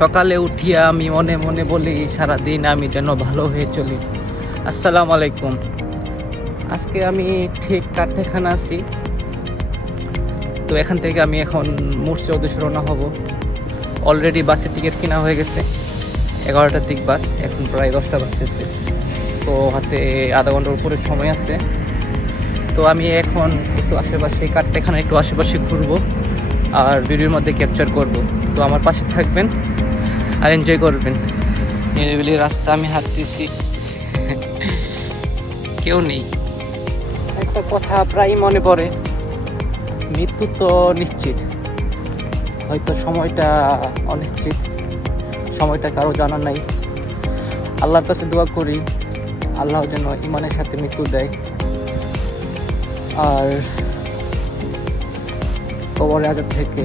সকালে উঠিয়া আমি মনে মনে বলি সারাদিন আমি যেন ভালো হয়ে চলি। আসসালামু আলাইকুম। আজকে আমি ঠিক কারখানা আছি, তো এখান থেকে আমি এখন মুর্শিদ উদ্দেশ্যে রওনা হব। অলরেডি বাসের টিকিট কেনা হয়ে গেছে, 11টার দিক বাস, এখন প্রায় 10টা বাজতেছে, তো হাতে আধা ঘন্টার উপরে সময় আছে। তো আমি এখন একটু আশেপাশে কারখানা একটু আশেপাশে ঘুরবো আর ভিডিওর মধ্যে ক্যাপচার করব। তো আমার পাশে থাকবেন আর এনজয় করবেন। নিরিবিলি রাস্তা আমি হাঁটতেছি, কেউ নেই। একটা কথা প্রায় মনে পড়ে, মৃত্যু তো নিশ্চিত, হয়তো সময়টা অনিশ্চিত, সময়টা কারো জানা নাই। আল্লাহর কাছে দোয়া করি আল্লাহ যেন ইমানের সাথে মৃত্যু দেয় আর কবরের আযাব থেকে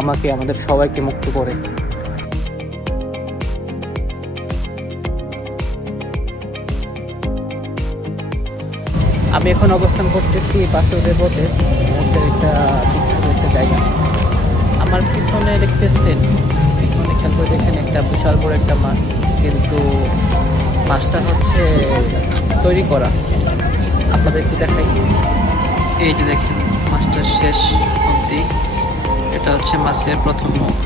আমাকে আমাদের সবাইকে মুক্ত করে। আমি এখন অবস্থান করতেছি বাসুদেব হোটেল, একটা বিখ্যাত একটা জায়গা। আমার পিছনে দেখতেছেন, পিছনে খেয়াল করে দেখেন একটা বিশাল বড় একটা মাছ, কিন্তু মাছটা হচ্ছে তৈরি করা। আপনাদের একটু দেখাই, এই যে দেখেন মাছটার শেষ অবধি, এটা হচ্ছে মাছের প্রথম মুখ।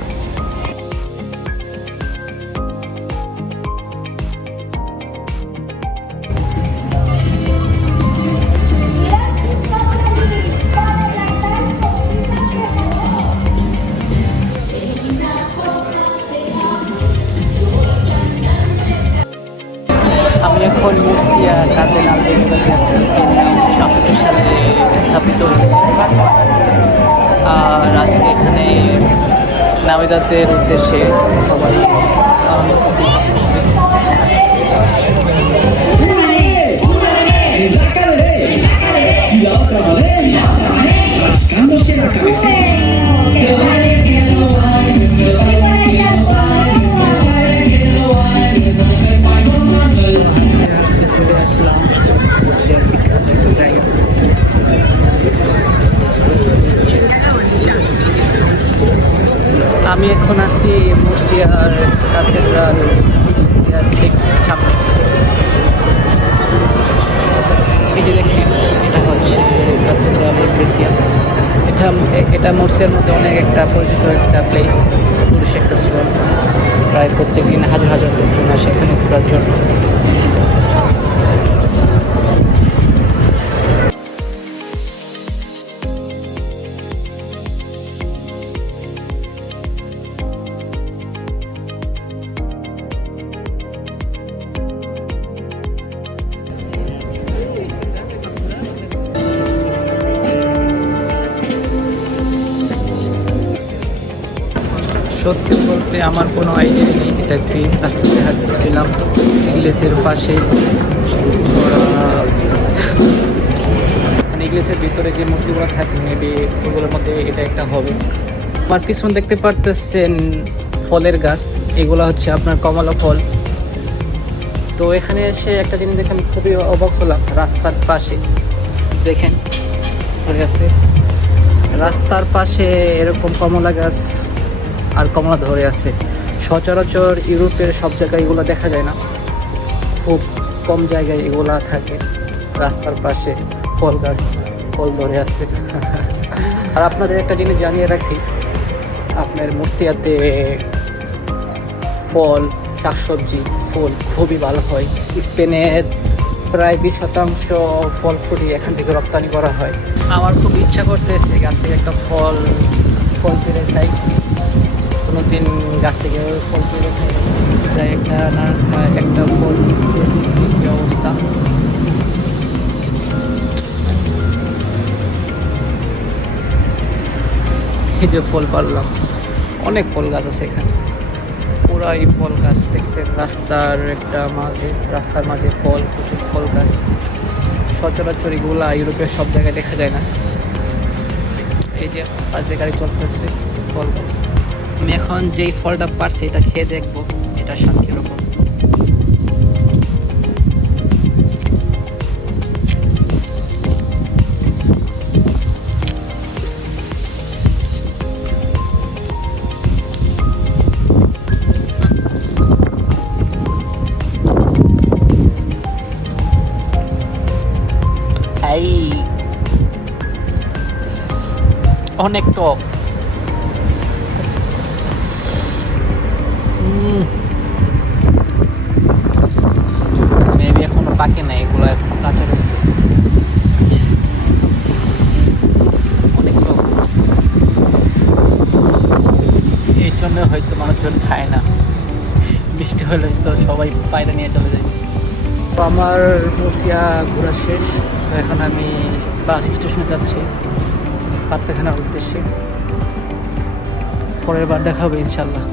আমি এখন মুর্শিয়া কার্দিনাল ইউনিভার্সিটি আছি, যেটা 1967 সালে স্থাপিত হয়েছে। আর আজকে এখানে নাবিদাতের উদ্দেশ্যে সবাই rascándose la cabeza. চলে আসলাম মুর্শিয়ার বিখ্যাত একটা জায়গা। আমি এখন আছি মুর্শিয়ার ক্যাথেড্রাল, মুর্শিয়ার ঠিক সামনে। এই যে দেখেন, এটা হচ্ছে ক্যাথেড্রাল মুর্শিয়া। এটা মুর্শিয়ার মধ্যে অনেক একটা পরিচিত একটা প্লেস, টুরিস্ট একটা স্পট। প্রায় প্রত্যেক দিন হাজার হাজার লোকজন আসে এখানে ঘোরার জন্য। সত্যি বলতে আমার কোনো আইডিয়া নেই এটা কি। আস্তে আস্তে হাঁটতেছিলাম ইংলিশের পাশে, মানে ইংলিশের ভিতরে যে মূর্তিগুলো থাকে মেবি ওগুলোর মধ্যে এটা একটা হবে। আমার পিছন দেখতে পারতেছেন ফলের গাছ, এগুলো হচ্ছে আপনার কমলা ফল। তো এখানে এসে একটা জিনিস দেখে আমি খুবই অবাক হলাম, রাস্তার পাশে দেখেন ধরে আছে, রাস্তার পাশে এরকম কমলা গাছ আর কমলা ধরে আছে। সচরাচর ইউরোপের সব জায়গায় এগুলো দেখা যায় না, খুব কম জায়গায় এগুলা থাকে। রাস্তার পাশে ফল গাছ, ফল ধরে আছে। আর আপনাদের একটা জিনিস জানিয়ে রাখি, আপনার মুর্শিয়াতে ফল, শাকসবজি, ফুল খুবই ভালো হয়। স্পেনের প্রায় 20% ফল ফুলই এখান থেকে রপ্তানি করা হয়। আমার খুব ইচ্ছা করতেছে গাছ থেকে একটা ফল পেরে খাই, কোনোদিন গাছ থেকে ফল পেরে খাই। প্রায় একটা ফল কি অবস্থা। এই যে ফল পারলাম, অনেক ফল গাছ আছে এখানে, পুরাই ফল গাছ দেখছেন। রাস্তার মাঝে ফল, প্রচুর ফল গাছ। সচরাচর এগুলা ইউরোপের সব জায়গায় দেখা যায় না। এই যে পাঁচ দিয়ে গাড়ি চলতেছে, ফল গাছ। আমি এখন যেই ফলটা পারছি এটা খেয়ে দেখবো এটা স্বাদ কিরকম। অনেক টক। মেবি এখনো পাকে নাই, এগুলো এখনো কাঁচা রয়েছে। অনেক টক, এই জন্য হয়তো মানুষজন খায় না। বৃষ্টি হলে তো সবাই বাইরে নিয়ে চলে যায়। তো আমার মুসিয়া ঘোরা শেষ। তো এখন আমি বাস স্টেশনে যাচ্ছি পাত্তাখানার উদ্দেশ্যে। পরের বার দেখা হবে ইনশাল্লাহ।